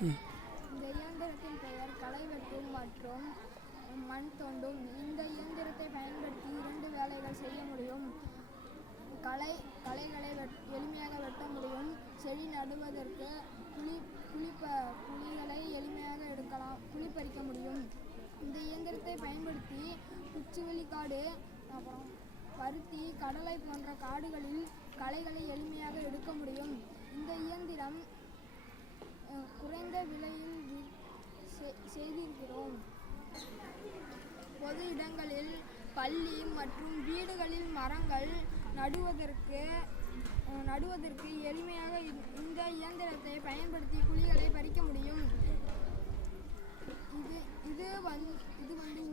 இந்த இயந்திரத்தின் பெயர் களை வெட்டும் மற்றும் மண் தோண்டும். இந்த இயந்திரத்தை பயன்படுத்தி 2 வேலைகள் செய்ய முடியும். களைகளை எளிமையாக வெட்ட முடியும். செடி நடுவதற்கு குழிகளை எளிமையாக குழி பறிக்க முடியும். இந்த இயந்திரத்தை பயன்படுத்தி குச்சிவெளி காடு, அப்புறம் பருத்தி, கடலை போன்ற காடுகளில் களைகளை எளிமையாக எடுக்க முடியும். இந்த இயந்திரம் குறைந்த விலையில் செய்திருக்கிறோம். பொது இடங்களில், பள்ளி மற்றும் வீடுகளில் மரங்கள் நடுவதற்கு எளிமையாக இந்த இயந்திரத்தை பயன்படுத்தி குழிகளை பறிக்க முடியும். இது வந்து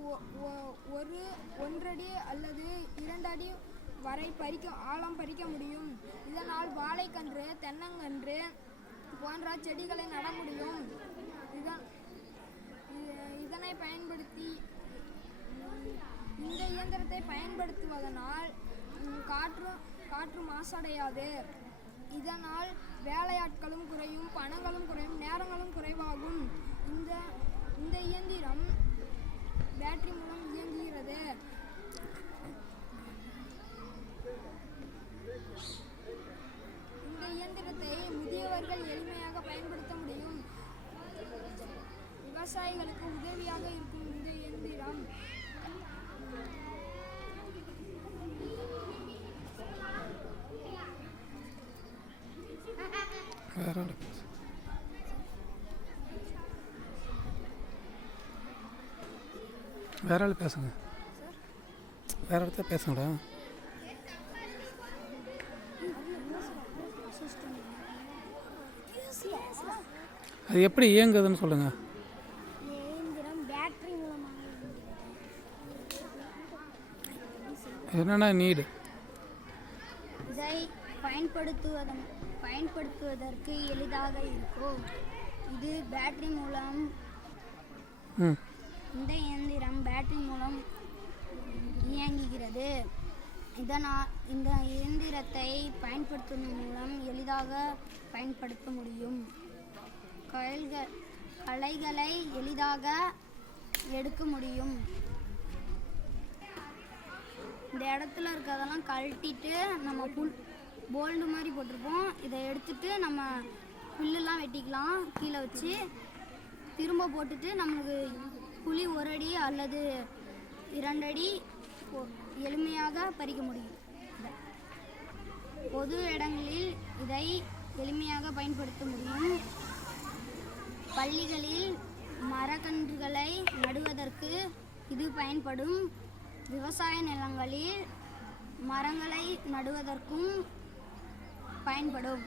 1 அடி அல்லது 2 அடி வரை ஆழம் பறிக்க முடியும். இதனால் வாழைக்கன்று, தென்னங்கன்று போன்ற செடிகளை நட முடியும். இந்த இயந்திரத்தை பயன்படுத்துவதனால் காற்று மாசடையாது. இதனால் வேலையாட்களும் குறையும், பணங்களும் குறையும், நேரங்களும் குறைவாகும். இந்த இயந்திரம் பேட்டரி மூலம் இயங்குகிறது. இந்த இயந்திரத்தை முதியவர்கள் எளிமையாக பயன்படுத்த முடியும். விவசாயிகளுக்கு உதவியாக இருக்கும் இந்த இயந்திரம். வேற ஆள் பேசுங்க. வேற இடத்த பேசுங்கடா. அது எப்படி இயங்குதுன்னு சொல்லுங்க. என்னென்ன நீடு? இதை பயன்படுத்துவதற்கு எளிதாக இருக்கும். இது பேட்டரி மூலம். இந்த இயந்திரம் பேட்டரி மூலம் இயங்குகிறது. இதனால் இந்த இயந்திரத்தை பயன்படுத்துவதன் மூலம் எளிதாக பயன்படுத்த முடியும். களைகளை எளிதாக எடுக்க முடியும். இந்த இடத்துல இருக்கிறதெல்லாம் கழட்டிட்டு நம்ம போல்டு மாதிரி போட்டிருப்போம். இதை எடுத்துட்டு நம்ம புல்லெல்லாம் வெட்டிக்கலாம். கீழே வச்சு திரும்ப போட்டுட்டு நம்மளுக்கு குழி 1 அடி அல்லது 2 அடி எளிமையாக பறிக்க முடியும். பொது இடங்களில் இதை எளிமையாக பயன்படுத்த முடியும். பள்ளிகளில் மரக்கன்றுகளை நடுவதற்கு இது பயன்படும். விவசாய நிலங்களில் மரங்களை நடுவதற்கும் பயன்படும்.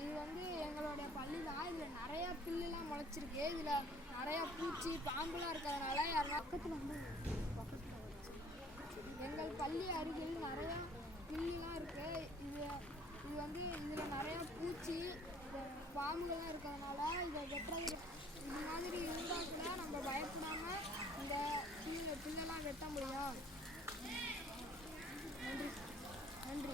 இது வந்து எங்களுடைய பள்ளி தான். இதில் நிறையா புல்லுலாம் முளைச்சிருக்கு. இதில் நிறையா பூச்சி, பாம்புலாம் இருக்கிறதுனால பக்கத்தில் எங்கள் பள்ளி அருகில் நிறையா புல்லுலாம் இருக்குது. இது வந்து இதில் நிறையா பூச்சி, பாம்புகள்லாம் இருக்கிறதுனால இதை வெட்டுறது. இது மாதிரி இருந்தால் கூட நம்ம பயப்படாமல் இந்த புல்லெல்லாம் வெட்ட முடியும். நன்றி.